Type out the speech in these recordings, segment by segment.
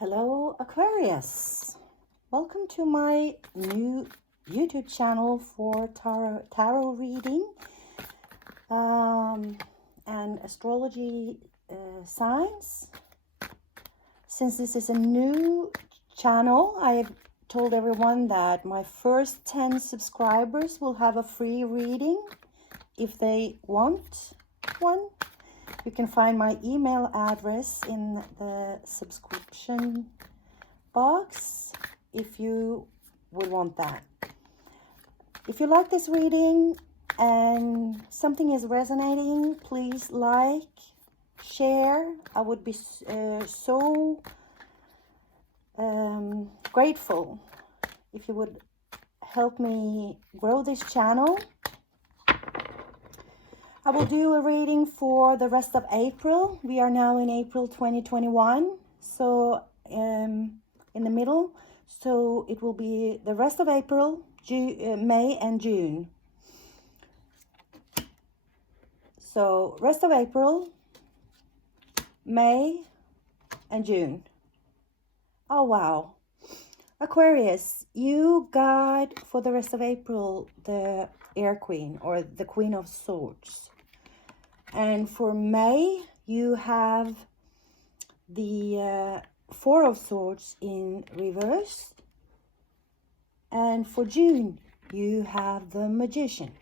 Hello Aquarius, welcome to my new YouTube channel for tarot reading and astrology signs. Since this is a new channel, I've told everyone that my first 10 subscribers will have a free reading if they want one. You can find my email address in the subscription box if you would want that. If you like this reading and something is resonating, please like, share. I would be so grateful if you would help me grow this channel. I will do a reading for the rest of April. We are now in April 2021, so in the middle. So it will be the rest of April, May and June. So rest of April, May and June. Oh wow. Aquarius, you got for the rest of April the Air Queen or the Queen of Swords. And for May, you have the Four of Swords in reverse. And for June, you have the Magician.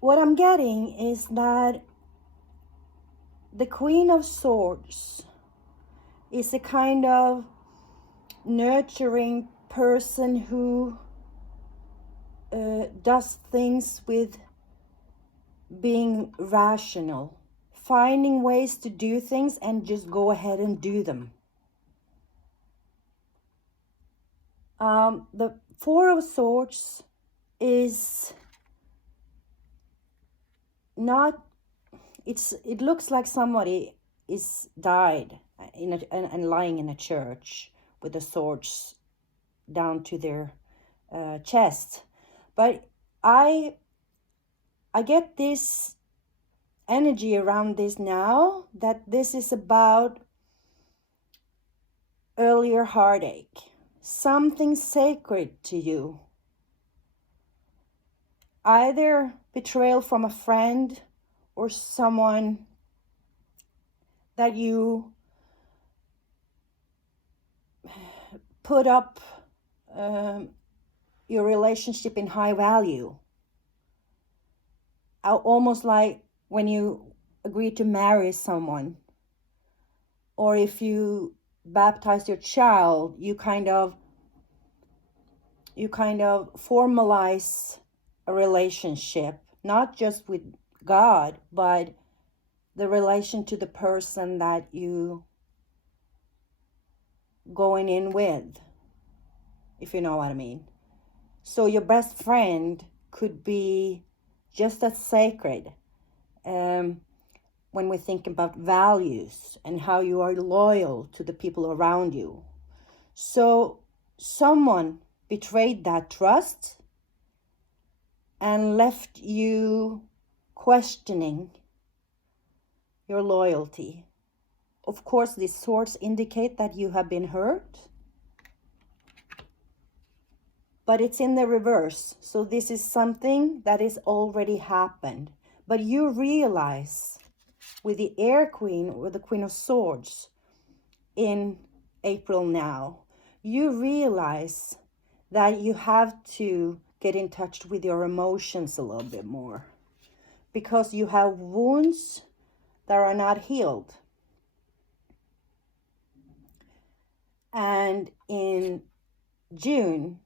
What I'm getting is that the Queen of Swords is a kind of nurturing person who does things with being rational, finding ways to do things and just go ahead and do them. The Four of Swords is not, it looks like somebody is died and lying in a church with the swords down to their chest. But I get this energy around this now, that this is about earlier heartache, something sacred to you. Either betrayal from a friend or someone that you put up your relationship in high value. Almost like when you agree to marry someone, or if you baptize your child, you kind of formalize a relationship, not just with God, but the relation to the person that you going in with, if you know what I mean. So your best friend could be just as sacred when we think about values and how you are loyal to the people around you. So someone betrayed that trust and left you questioning your loyalty. Of course, these swords indicate that you have been hurt, but it's in the reverse. So this is something that is already happened. But you realize with the Air Queen or the Queen of Swords in April now, you realize that you have to get in touch with your emotions a little bit more, because you have wounds that are not healed. And in June,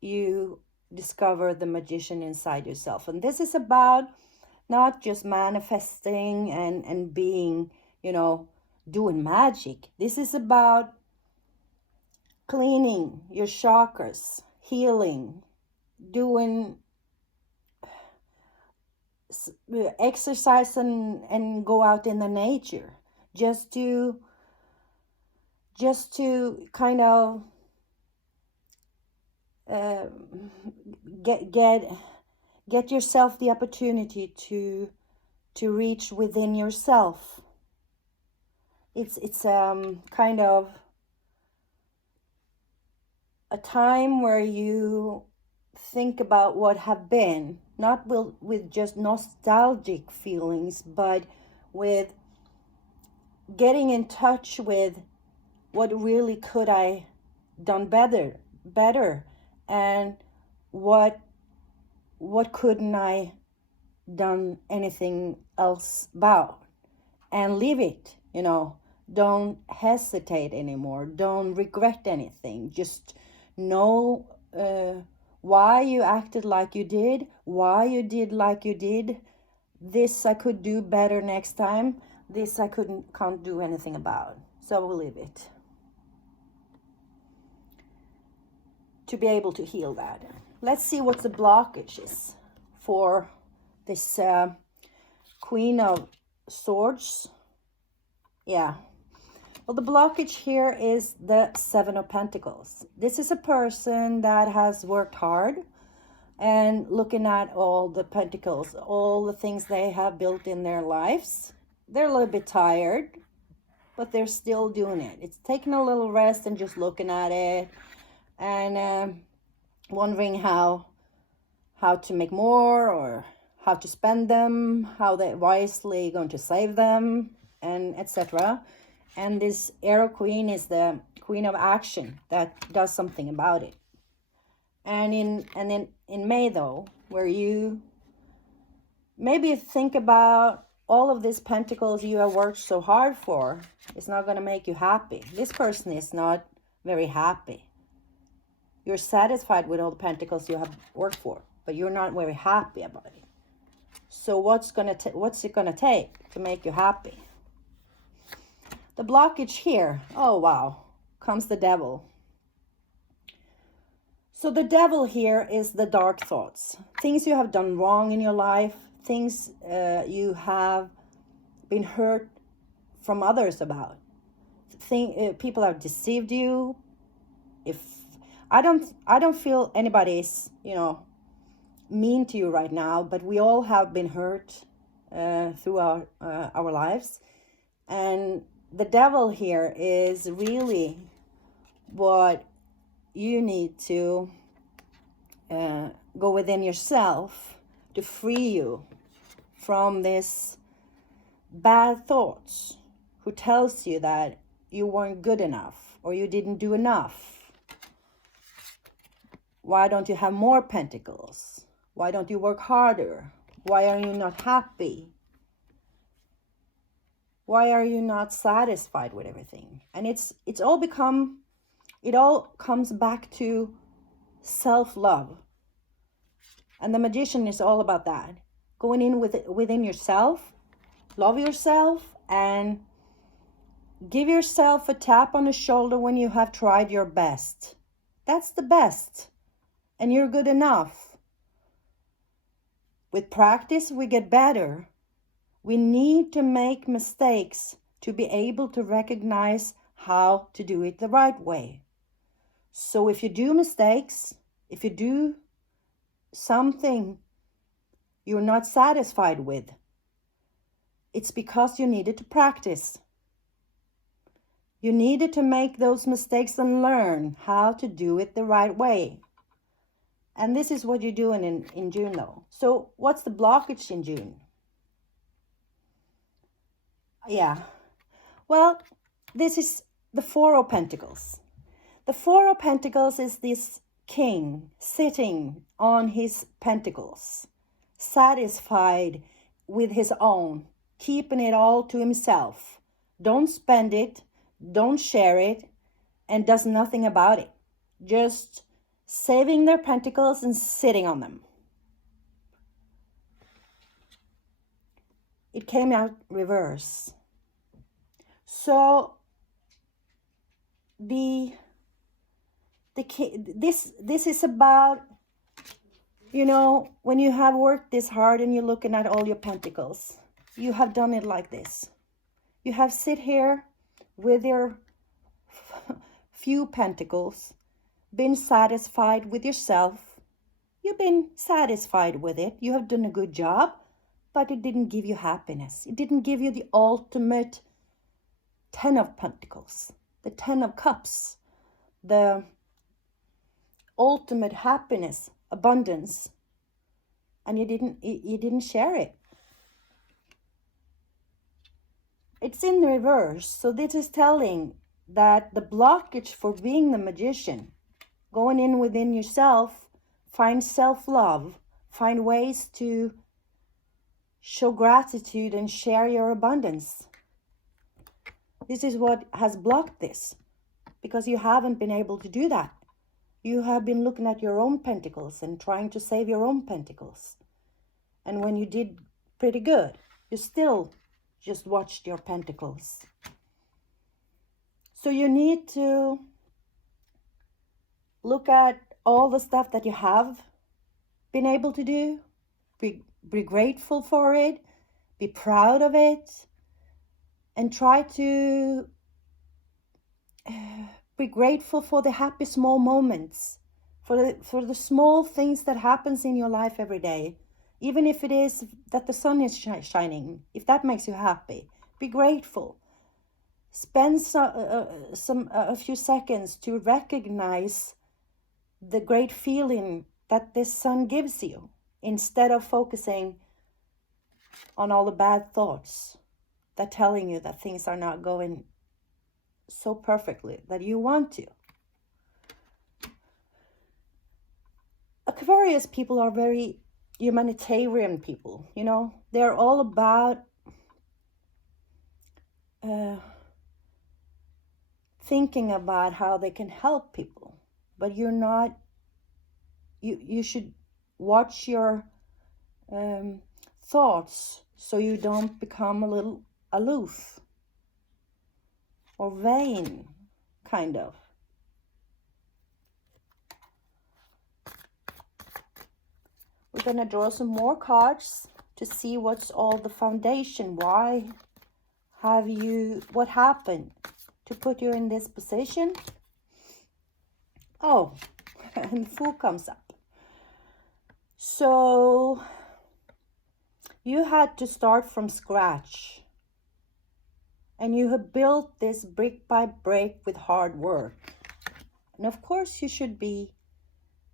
you discover the Magician inside yourself. And this is about not just manifesting and being, doing magic. This is about cleaning your chakras, healing, doing exercise and go out in the nature, just to kind of get yourself the opportunity to to reach within yourself. It's kind of a time where you think about what have been, not with just nostalgic feelings, but with getting in touch with what really could I done better, and what couldn't I done anything else about, and leave it, don't hesitate anymore, don't regret anything, just know why you acted like you did, why you did like you did. This I could do better next time, this I can't do anything about, so we'll leave it. To be able to heal that. Let's see what the blockage is for this Queen of Swords. Yeah. Well, the blockage here is the Seven of Pentacles. This is a person that has worked hard and looking at all the pentacles, all the things they have built in their lives. They're a little bit tired, but they're still doing it. It's taking a little rest and just looking at it and wondering how to make more, or how to spend them, how they're wisely going to save them, and etc. And this Arrow Queen is the Queen of Action that does something about it. And in May, though, where you maybe think about all of these pentacles you have worked so hard for, it's not going to make you happy. This person is not very happy. You're satisfied with all the pentacles you have worked for, but you're not very happy about it. So what's it gonna take to make you happy? The blockage here, oh wow, comes the Devil. So the Devil here is the dark thoughts, things you have done wrong in your life, things you have been hurt from others about. People have deceived you. If I don't feel anybody's, mean to you right now, but we all have been hurt through our lives. And the Devil here is really what you need to go within yourself to free you from this bad thoughts, who tells you that you weren't good enough or you didn't do enough. Why don't you have more pentacles? Why don't you work harder? Why are you not happy? Why are you not satisfied with everything? And it all comes back to self-love. And the Magician is all about that. Going in within yourself, love yourself, and give yourself a tap on the shoulder when you have tried your best. That's the best. And you're good enough. With practice, we get better. We need to make mistakes to be able to recognize how to do it the right way. So if you do mistakes, if you do something you're not satisfied with, it's because you needed to practice. You needed to make those mistakes and learn how to do it the right way. And this is what you're doing in June, though. So what's the blockage in June? Yeah. Well, this is the Four of Pentacles. The Four of Pentacles is this king sitting on his pentacles, satisfied with his own, keeping it all to himself. Don't spend it, don't share it, and does nothing about it. Just saving their pentacles and sitting on them. It came out reverse. So this is about, when you have worked this hard and you're looking at all your pentacles, you have done it like this. You have sit here with your few pentacles, been satisfied with yourself. You've been satisfied with it. You have done a good job. but it didn't give you happiness. It didn't give you the ultimate 10 of Pentacles, the 10 of Cups, the ultimate happiness, abundance, and you didn't share it. It's in reverse. So this is telling that the blockage for being the magician, going in within yourself, find self-love, find ways to show gratitude and share your abundance. This is what has blocked this, because you haven't been able to do that. You have been looking at your own pentacles and trying to save your own pentacles. And when you did pretty good, you still just watched your pentacles. So you need to look at all the stuff that you have been able to do. Be grateful for it. Be proud of it. And try to be grateful for the happy small moments. For the small things that happens in your life every day. Even if it is that the sun is shining, if that makes you happy, be grateful. Spend a few seconds to recognize the great feeling that this sun gives you, instead of focusing on all the bad thoughts that telling you that things are not going so perfectly that you want to. Aquarius people are very humanitarian people, you know. They're all about thinking about how they can help people. But you're not, you should watch your thoughts so you don't become a little aloof or vain, kind of. We're going to draw some more cards to see what's all the foundation. Why have you, what happened to put you in this position? Oh, and the Fool comes up. So you had to start from scratch. And you have built this brick by brick with hard work. And of course you should be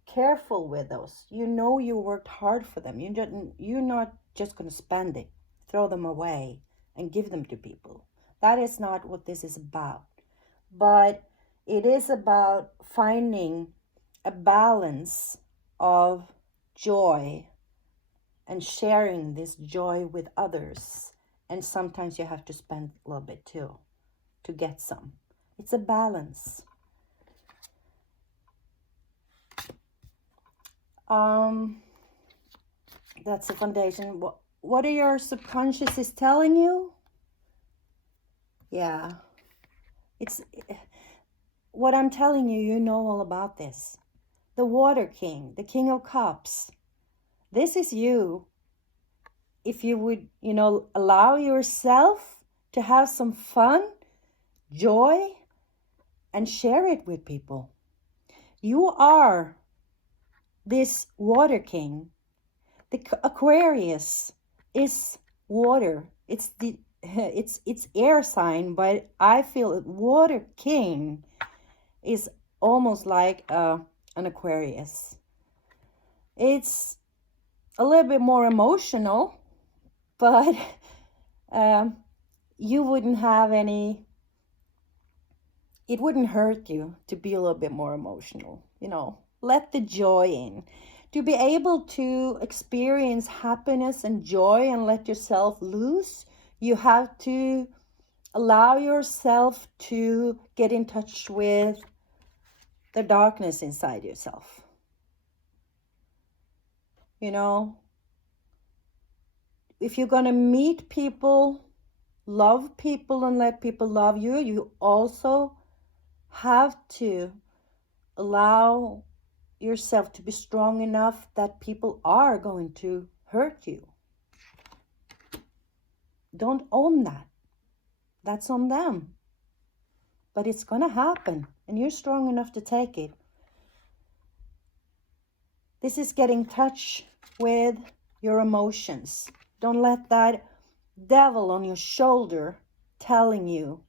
careful with those. You know you worked hard for them. You're not just going to spend it, throw them away, and give them to people. That is not what this is about. But it is about finding a balance of joy and sharing this joy with others. And sometimes you have to spend a little bit too to get some. It's a balance. That's the foundation. What are your subconscious is telling you? Yeah. It's what I'm telling you, you know all about this. The Water King, the King of Cups. This is you. If you would, you know, allow yourself to have some fun, joy, and share it with people. You are this Water King. The Aquarius is water. It's air sign, but I feel Water King is almost like an Aquarius. It's a little bit more emotional, but you wouldn't have any, it wouldn't hurt you to be a little bit more emotional, you know. Let the joy in. To be able to experience happiness and joy and let yourself loose, you have to allow yourself to get in touch with the darkness inside yourself. You know, if you're going to meet people, love people, and let people love you, you also have to allow yourself to be strong enough that people are going to hurt you. Don't own that. That's on them. But it's going to happen, and you're strong enough to take it. This is getting in touch with your emotions. Don't let that devil on your shoulder telling you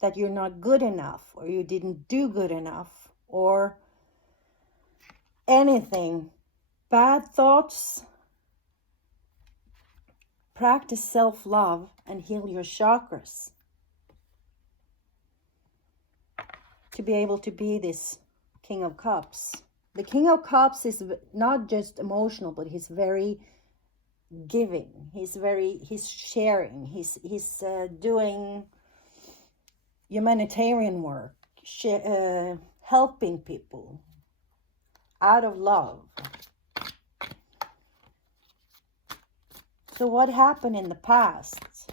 that you're not good enough, or you didn't do good enough, or anything. Bad thoughts. Practice self-love and heal your chakras to be able to be this King of Cups. The King of Cups is not just emotional, but he's very giving. He's sharing. He's doing humanitarian work, helping people out of love. So what happened in the past?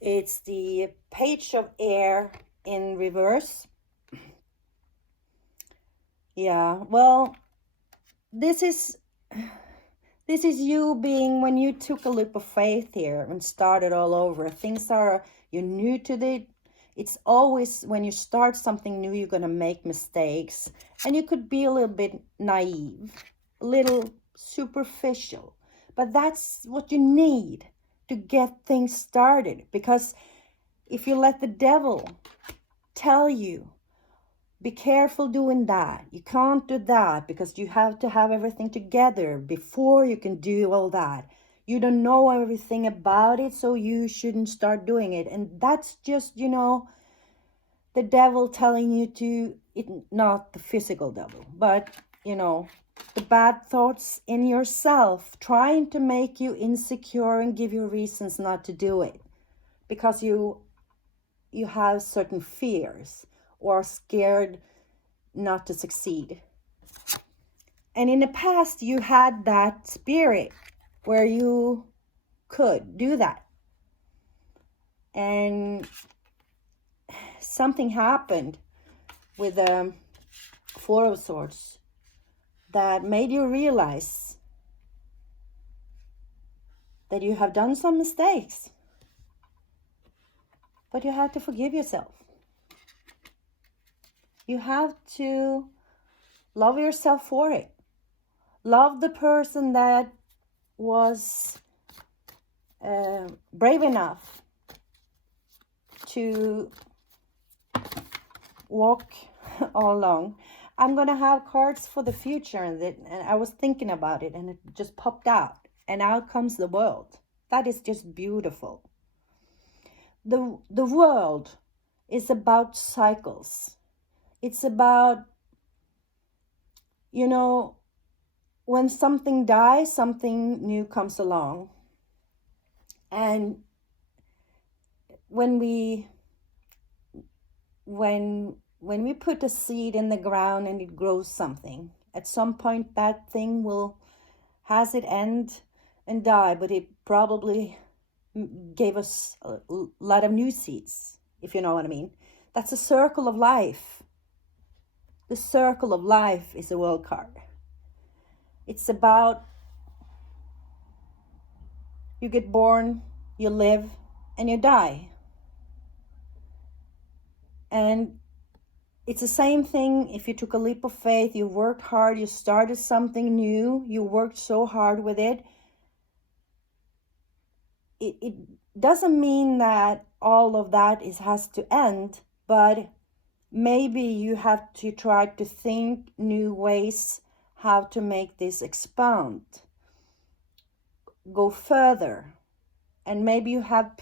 It's the Page of Air in reverse. Yeah, well, this is you being, when you took a leap of faith here and started all over. You're new to it. It's always when you start something new, you're going to make mistakes. And you could be a little bit naive, a little superficial. But that's what you need to get things started. Because if you let the devil tell you, be careful doing that, you can't do that, because you have to have everything together before you can do all that. You don't know everything about it, so you shouldn't start doing it. And that's just, the devil telling you to, not the physical devil, but, the bad thoughts in yourself, trying to make you insecure and give you reasons not to do it. Because you have certain fears, or are scared not to succeed. And in the past, you had that spirit where you could do that. And something happened with the Four of Swords that made you realize that you have done some mistakes. But you have to forgive yourself. You have to love yourself for it. Love the person that was brave enough to walk all along. I'm going to have cards for the future, and I was thinking about it, and it just popped out. And out comes the world. That is just beautiful. The world is about cycles. It's about, when something dies, something new comes along. And when we put a seed in the ground and it grows something, at some point that thing has it end and die, but it probably gave us a lot of new seeds, if you know what I mean. That's a circle of life. The circle of life is a world card. It's about, you get born, you live, and you die. And it's the same thing if you took a leap of faith, you worked hard, you started something new, you worked so hard with it. It doesn't mean that all of that has to end, but maybe you have to try to think new ways how to make this expand, go further. And maybe you have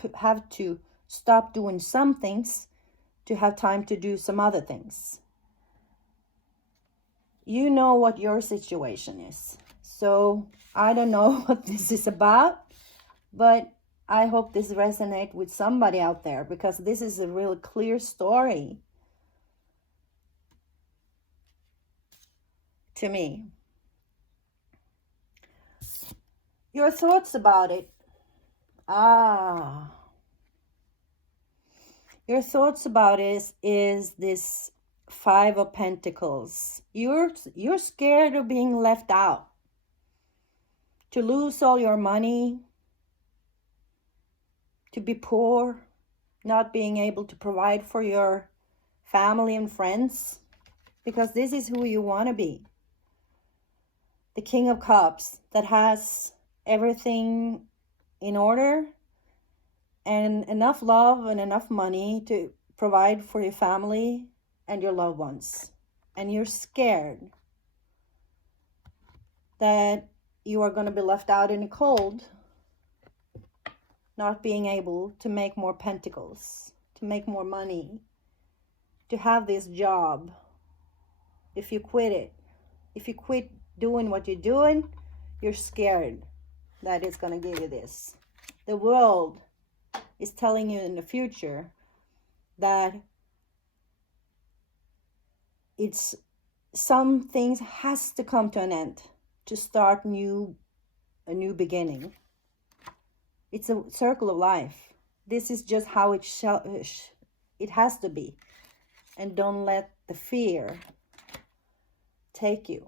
to stop doing some things to have time to do some other things. You know what your situation is. So I don't know what this is about, but I hope this resonates with somebody out there, because this is a real clear story to me. Your thoughts about it. Your thoughts about it is this Five of Pentacles. You're scared of being left out, to lose all your money, to be poor, not being able to provide for your family and friends, because this is who you want to be. the King of Cups that has everything in order and enough love and enough money to provide for your family and your loved ones. And you're scared that you are going to be left out in the cold, not being able to make more pentacles, to make more money, to have this job. If you quit it, if you quit doing what you're doing, you're scared that it's going to give you this. The world is telling you in the future that it's some things has to come to an end to start a new beginning. It's a circle of life. This is just how it has to be. And don't let the fear take you.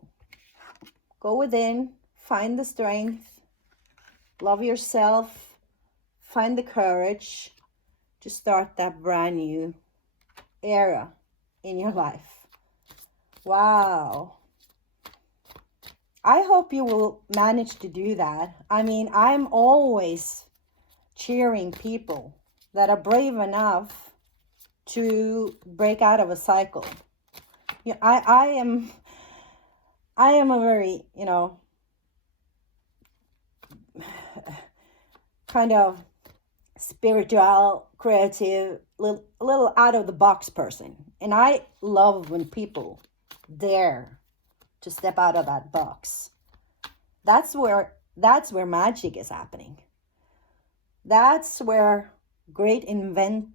Go within, find the strength, love yourself, find the courage to start that brand new era in your life. Wow. I hope you will manage to do that. I mean, I'm always cheering people that are brave enough to break out of a cycle. Yeah, I am a very, kind of spiritual, creative, little out of the box person. And I love when people dare to step out of that box. That's where magic is happening. That's where great inventors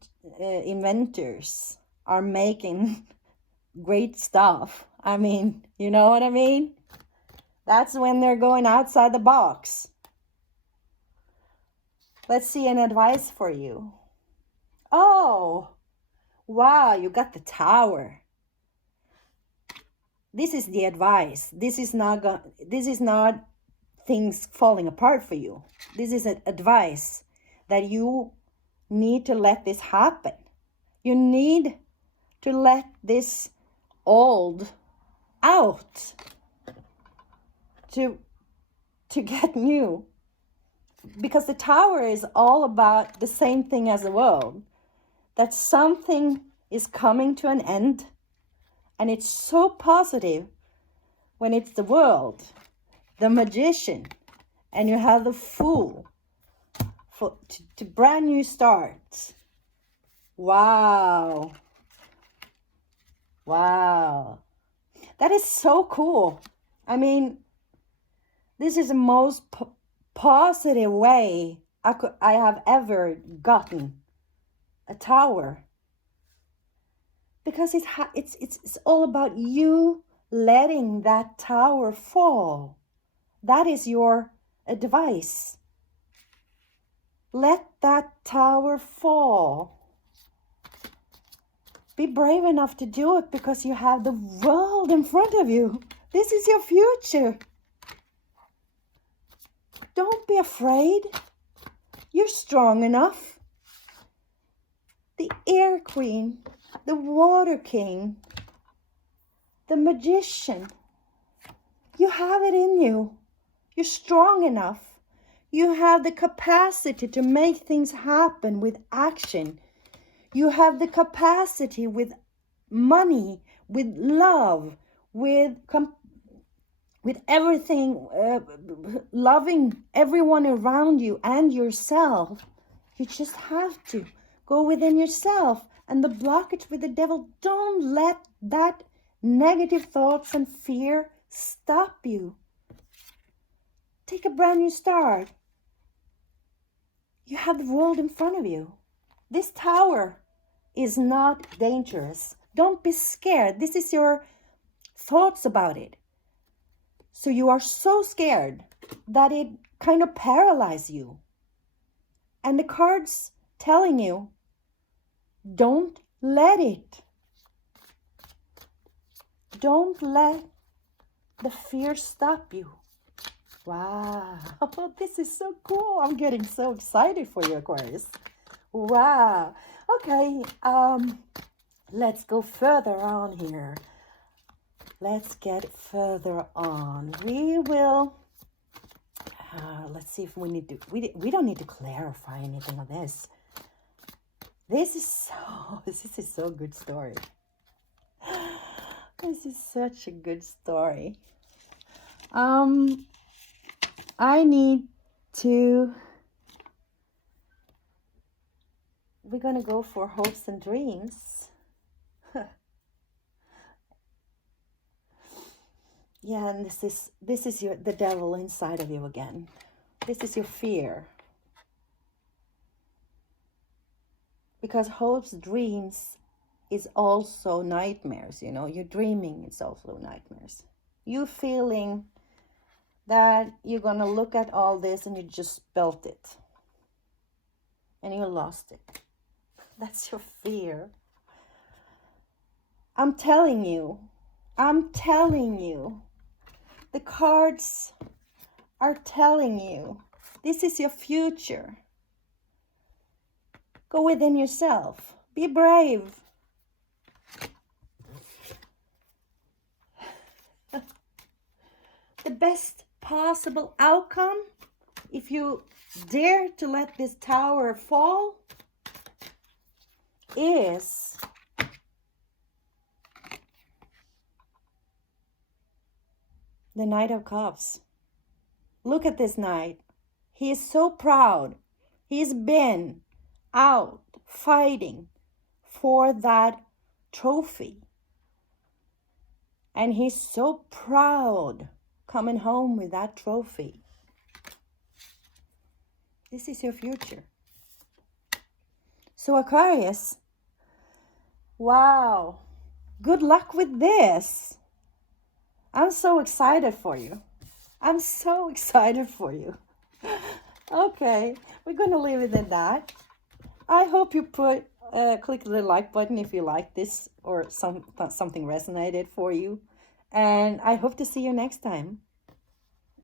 are making great stuff. I mean, you know what I mean? That's when they're going outside the box. Let's see an advice for you. Oh, wow, you got the Tower. This is the advice. This is not things falling apart for you. This is an advice that you need to let this happen. You need to let this old out to get new. Because the Tower is all about the same thing as the world. That something is coming to an end. And it's so positive when it's the world, the Magician, and you have the Fool to brand new starts. Wow. Wow. That is so cool. I mean, this is the most positive way I have ever gotten a Tower. Because it's all about you letting that Tower fall. That is your advice. Let that Tower fall. Be brave enough to do it because you have the world in front of you. This is your future. Don't be afraid. You're strong enough. The Air Queen, the Water King, the Magician. You have it in you. You're strong enough. You have the capacity to make things happen with action. You have the capacity with money, with love, with everything, loving everyone around you and yourself. You just have to go within yourself. And the blockage with the devil, don't let that negative thoughts and fear stop you. Take a brand new start. You have the world in front of you. This Tower is not dangerous. Don't be scared. This is your thoughts about it. So you are so scared that it kind of paralyzes you. And the cards telling you, don't let it. Don't let the fear stop you. Wow, this is so cool. I'm getting so excited for you, Aquarius. Wow. Okay, let's go further on here. let's get further on. We will, let's see if we need to, we don't need to clarify anything of this. This is so good story. This is such a good story. I need to, we're gonna go for hopes and dreams. Yeah, and this is the devil inside of you again. This is your fear. Because hopes, dreams is also nightmares, you know. You're dreaming, it's also nightmares. You feeling that you're gonna look at all this and you just spelt it. And you lost it. That's your fear. I'm telling you. The cards are telling you. This is your future. Go within yourself. Be brave. The best possible outcome, if you dare to let this tower fall, is the Knight of Cups. Look at this knight. He is so proud. He's been out fighting for that trophy. And he's so proud coming home with that trophy. This is your future. So Aquarius, wow, good luck with this. I'm so excited for you. I'm so excited for you. Okay, we're going to leave it at that. I hope you click the like button if you like this or something resonated for you. And I hope to see you next time.